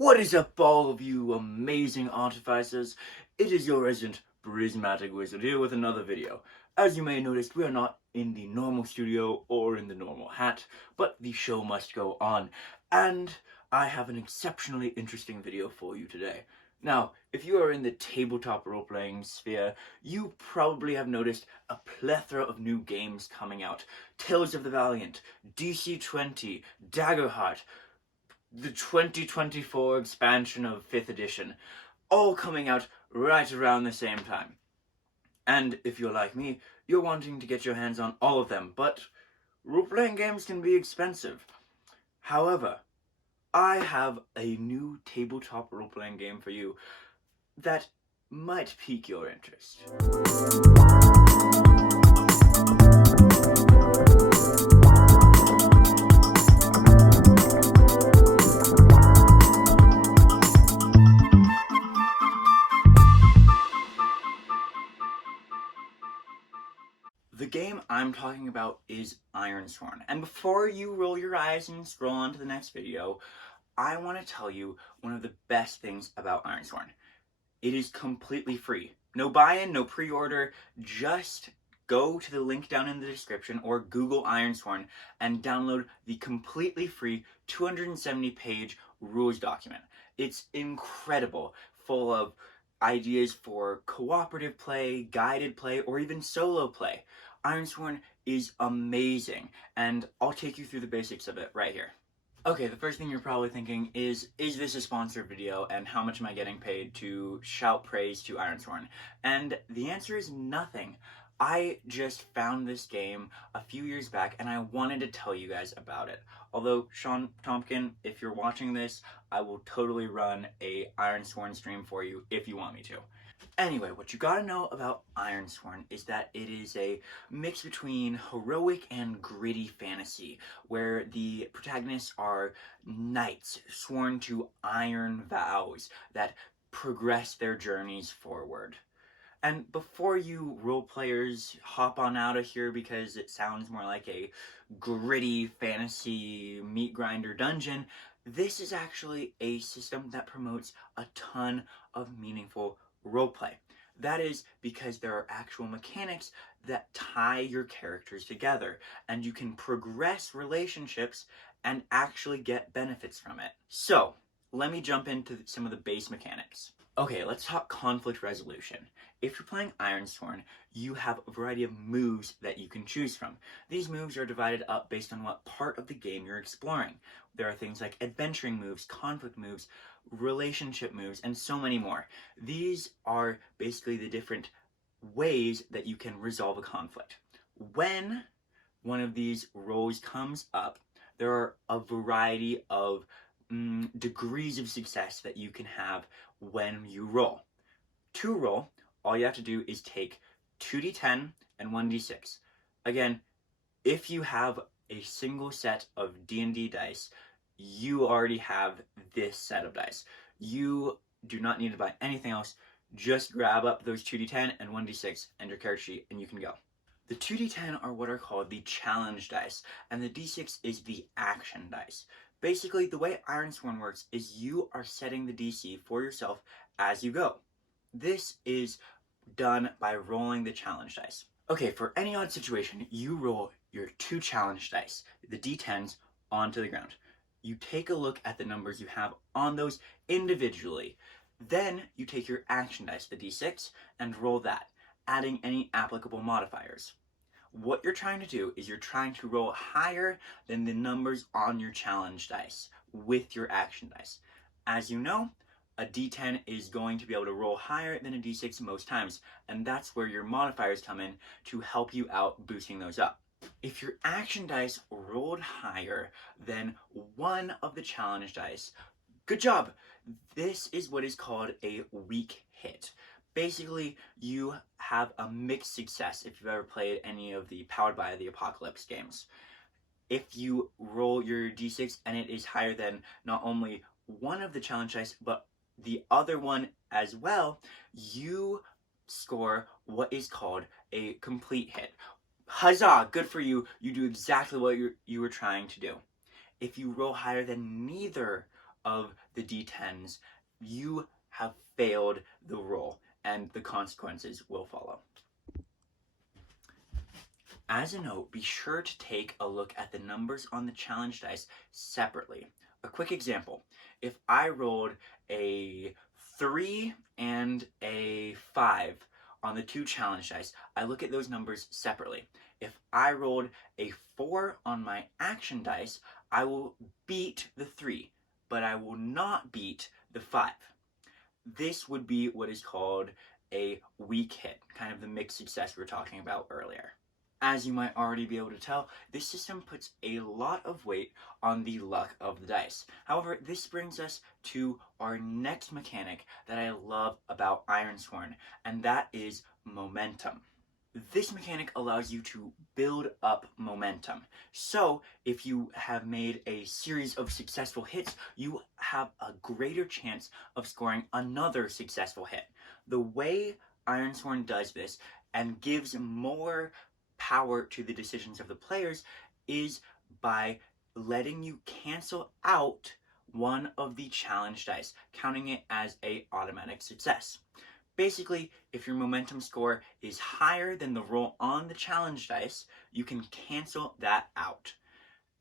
What is up, all of you amazing artificers? It is your resident prismatic wizard here with another video. As you may have noticed, we are not in the normal studio or in the normal hat, but the show must go on, and I have an exceptionally interesting video for you today. Now, if you are in the tabletop role-playing sphere, you probably have noticed a plethora of new games coming out. Tales of the Valiant, DC-20, Daggerheart, the 2024 expansion of 5th edition, all coming out right around the same time. And if you're like me, you're wanting to get your hands on all of them, but role-playing games can be expensive. However, I have a new tabletop role-playing game for you that might pique your interest. The game I'm talking about is Ironsworn. And before you roll your eyes and scroll on to the next video, I want to tell you one of the best things about Ironsworn. It is completely free. No buy-in, no pre-order, just go to the link down in the description or Google Ironsworn and download the completely free 270-page rules document. It's incredible, full of ideas for cooperative play, guided play, or even solo play. Ironsworn is amazing, and I'll take you through the basics of it right here. Okay, the first thing you're probably thinking is this a sponsored video, and how much am I getting paid to shout praise to Ironsworn? And the answer is nothing. I just found this game a few years back, and I wanted to tell you guys about it. Although, Sean Tompkin, if you're watching this, I will totally run a Ironsworn stream for you if you want me to. Anyway, what you gotta know about Ironsworn is that it is a mix between heroic and gritty fantasy, where the protagonists are knights sworn to iron vows that progress their journeys forward. And before you role players hop on out of here because it sounds more like a gritty fantasy meat grinder dungeon, this is actually a system that promotes a ton of meaningful roleplay. That is because there are actual mechanics that tie your characters together, and you can progress relationships and actually get benefits from it. So, let me jump into some of the base mechanics. Okay, let's talk conflict resolution. If you're playing Ironsworn, you have a variety of moves that you can choose from. These moves are divided up based on what part of the game you're exploring. There are things like adventuring moves, conflict moves, relationship moves, and so many more. These are basically the different ways that you can resolve a conflict. When one of these roles comes up, there are a variety of degrees of success that you can have when you roll. To roll, all you have to do is take 2d10 and 1d6. Again, if you have a single set of D&D dice, you already have this set of dice. You do not need to buy anything else. Just grab up those 2d10 and 1d6 and your character sheet, and you can go. The 2d10 are what are called the challenge dice, and the d6 is the action dice. Basically, the way Ironsworn works is you are setting the DC for yourself as you go. This is done by rolling the challenge dice. Okay, for any odd situation, you roll your 2 challenge dice, the d10s, onto the ground. You take a look at the numbers you have on those individually. Then you take your action dice, the d6, and roll that, adding any applicable modifiers. What you're trying to do is you're trying to roll higher than the numbers on your challenge dice with your action dice. As you know, a d10 is going to be able to roll higher than a d6 most times, and that's where your modifiers come in to help you out boosting those up. If your action dice rolled higher than one of the challenge dice, good job! This is what is called a weak hit. Basically, you have a mixed success if you've ever played any of the Powered by the Apocalypse games. If you roll your d6 and it is higher than not only one of the challenge dice, but the other one as well, you score what is called a complete hit. Huzzah! Good for you. You do exactly what you were trying to do. If you roll higher than neither of the d10s, you have failed the roll, and the consequences will follow. As a note, be sure to take a look at the numbers on the challenge dice separately. A quick example, if I rolled a 3 and a 5 on the 2 challenge dice, I look at those numbers separately. If I rolled a 4 on my action dice, I will beat the 3, but I will not beat the 5. This would be what is called a weak hit, kind of the mixed success we were talking about earlier. As you might already be able to tell, this system puts a lot of weight on the luck of the dice. However, this brings us to our next mechanic that I love about Ironsworn, and that is momentum. This mechanic allows you to build up momentum. So, if you have made a series of successful hits, you have a greater chance of scoring another successful hit. The way Ironsworn does this and gives more power to the decisions of the players is by letting you cancel out one of the challenge dice, counting it as an automatic success. Basically, if your momentum score is higher than the roll on the challenge dice, you can cancel that out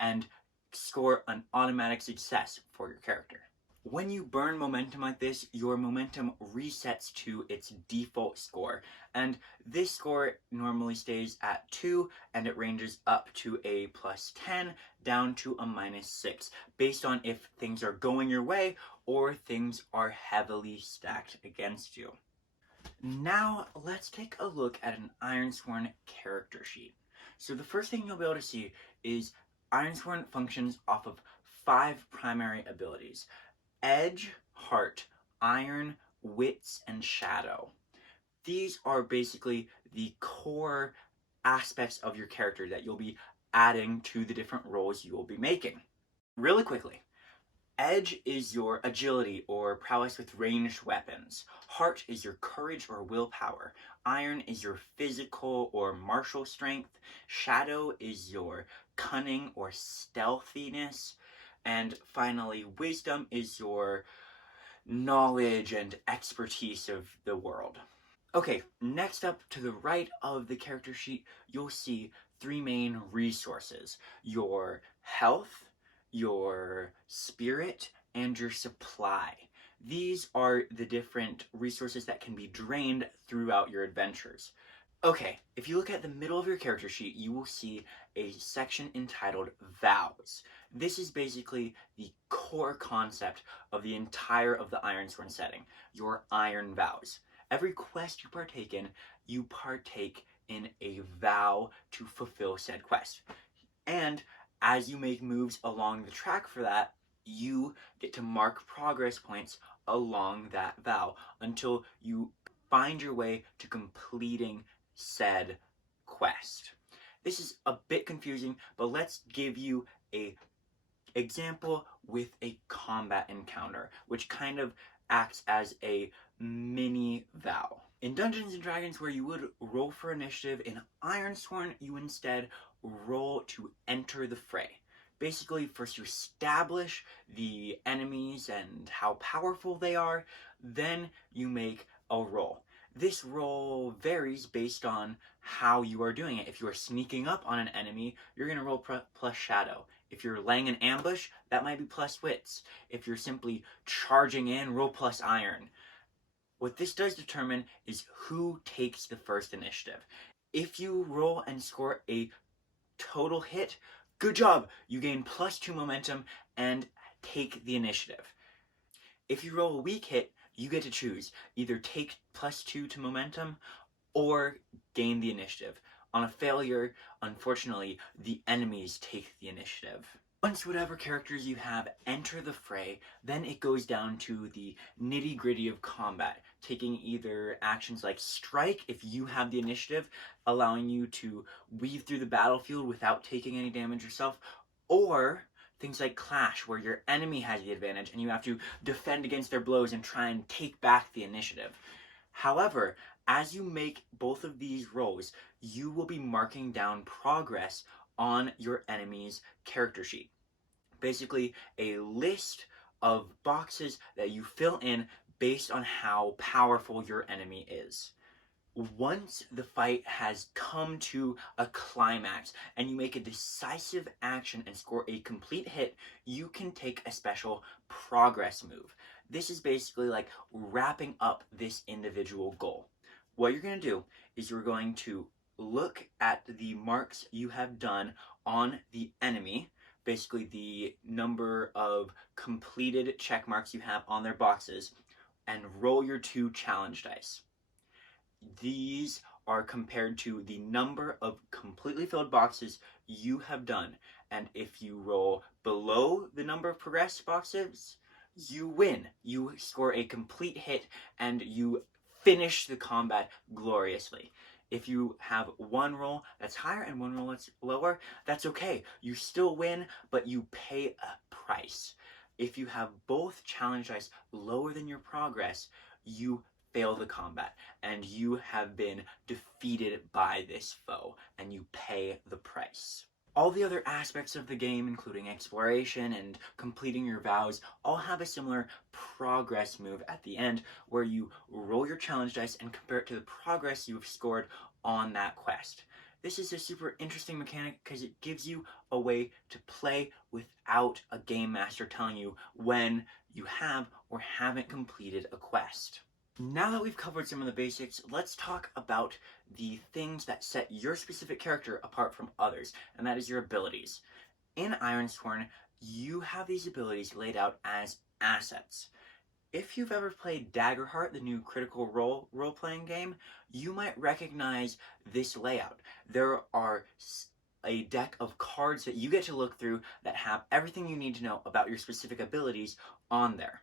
and score an automatic success for your character. When you burn momentum like this, your momentum resets to its default score, and this score normally stays at 2, and it ranges up to a +10 down to a -6, based on if things are going your way or things are heavily stacked against you. Now, let's take a look at an Ironsworn character sheet. So the first thing you'll be able to see is Ironsworn functions off of 5 primary abilities: Edge, Heart, Iron, Wits, and Shadow. These are basically the core aspects of your character that you'll be adding to the different roles you will be making. Really quickly, Edge is your agility or prowess with ranged weapons. Heart is your courage or willpower. Iron is your physical or martial strength. Shadow is your cunning or stealthiness. And finally, wisdom is your knowledge and expertise of the world. Okay, next up to the right of the character sheet, you'll see 3 main resources: your health, your spirit, and your supply. These are the different resources that can be drained throughout your adventures. Okay, if you look at the middle of your character sheet, you will see a section entitled Vows. This is basically the core concept of the entire of the Ironsworn setting, your Iron Vows. Every quest you partake in a vow to fulfill said quest. And as you make moves along the track for that, you get to mark progress points along that vow until you find your way to completing said quest. This is a bit confusing, but let's give you a example with a combat encounter, which kind of acts as a mini vow. In Dungeons & Dragons, where you would roll for initiative, in Ironsworn, you instead roll to enter the fray. Basically, first you establish the enemies and how powerful they are, then you make a roll. This roll varies based on how you are doing it. If you are sneaking up on an enemy, you're going to roll plus Shadow. If you're laying an ambush, that might be plus Wits. If you're simply charging in, roll plus Iron. What this does determine is who takes the first initiative. If you roll and score a total hit, good job! You gain +2 momentum and take the initiative. If you roll a weak hit, you get to choose. Either take +2 to momentum or gain the initiative. On a failure, unfortunately, the enemies take the initiative. Once whatever characters you have enter the fray, then it goes down to the nitty-gritty of combat, taking either actions like strike if you have the initiative, allowing you to weave through the battlefield without taking any damage yourself, or things like clash, where your enemy has the advantage and you have to defend against their blows and try and take back the initiative. However, as you make both of these rolls, you will be marking down progress on your enemy's character sheet. Basically, a list of boxes that you fill in based on how powerful your enemy is. Once the fight has come to a climax and you make a decisive action and score a complete hit, you can take a special progress move. This is basically like wrapping up this individual goal. What you're going to do is you're going to look at the marks you have done on the enemy, basically the number of completed check marks you have on their boxes, and roll your 2 challenge dice. These are compared to the number of completely filled boxes you have done. And if you roll below the number of progressed boxes, you win. You score a complete hit and you finish the combat gloriously. If you have one roll that's higher and one roll that's lower, that's okay. You still win, but you pay a price. If you have both challenge dice lower than your progress, you fail the combat and you have been defeated by this foe and you pay the price. All the other aspects of the game, including exploration and completing your vows, all have a similar progress move at the end where you roll your challenge dice and compare it to the progress you have scored on that quest. This is a super interesting mechanic because it gives you a way to play without a game master telling you when you have or haven't completed a quest. Now that we've covered some of the basics, let's talk about the things that set your specific character apart from others, and that is your abilities. In Ironsworn, you have these abilities laid out as assets. If you've ever played Daggerheart, the new Critical Role role-playing game, you might recognize this layout. There are a deck of cards that you get to look through that have everything you need to know about your specific abilities on there.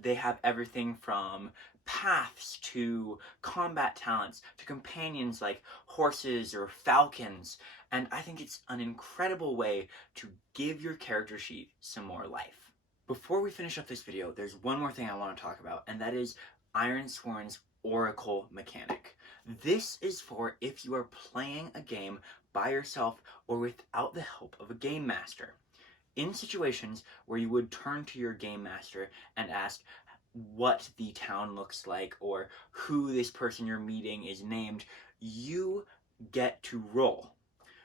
They have everything from paths to combat talents to companions like horses or falcons, and I think it's an incredible way to give your character sheet some more life. Before we finish up this video, there's one more thing I want to talk about, and that is Ironsworn's Oracle mechanic. This is for if you are playing a game by yourself or without the help of a game master. In situations where you would turn to your game master and ask what the town looks like or who this person you're meeting is named, you get to roll.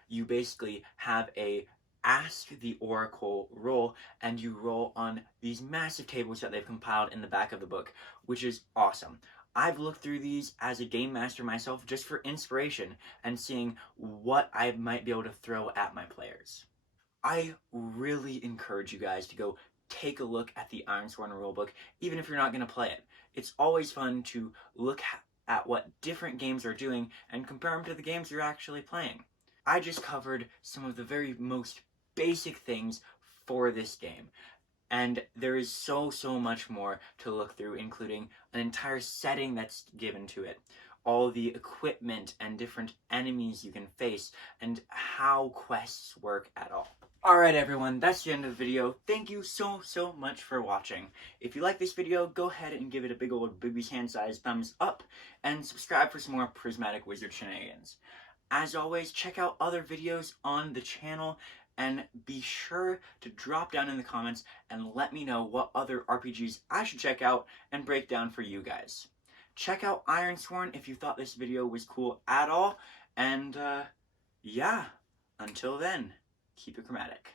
You basically have a ask the oracle roll, and you roll on these massive tables that they've compiled in the back of the book, which is awesome. I've looked through these as a game master myself just for inspiration and seeing what I might be able to throw at my players. I really encourage you guys to go take a look at the Ironsworn rulebook, even if you're not going to play it. It's always fun to look at what different games are doing and compare them to the games you're actually playing. I just covered some of the very most basic things for this game, and there is so much more to look through, including an entire setting that's given to it, all the equipment and different enemies you can face, and how quests work at all. Alright everyone, that's the end of the video. Thank you so much for watching. If you like this video, go ahead and give it a big old baby's hand-sized thumbs up, and subscribe for some more Prismatic Wizard shenanigans. As always, check out other videos on the channel, and be sure to drop down in the comments and let me know what other RPGs I should check out and break down for you guys. Check out Ironsworn if you thought this video was cool at all, and yeah, until then, keep it chromatic.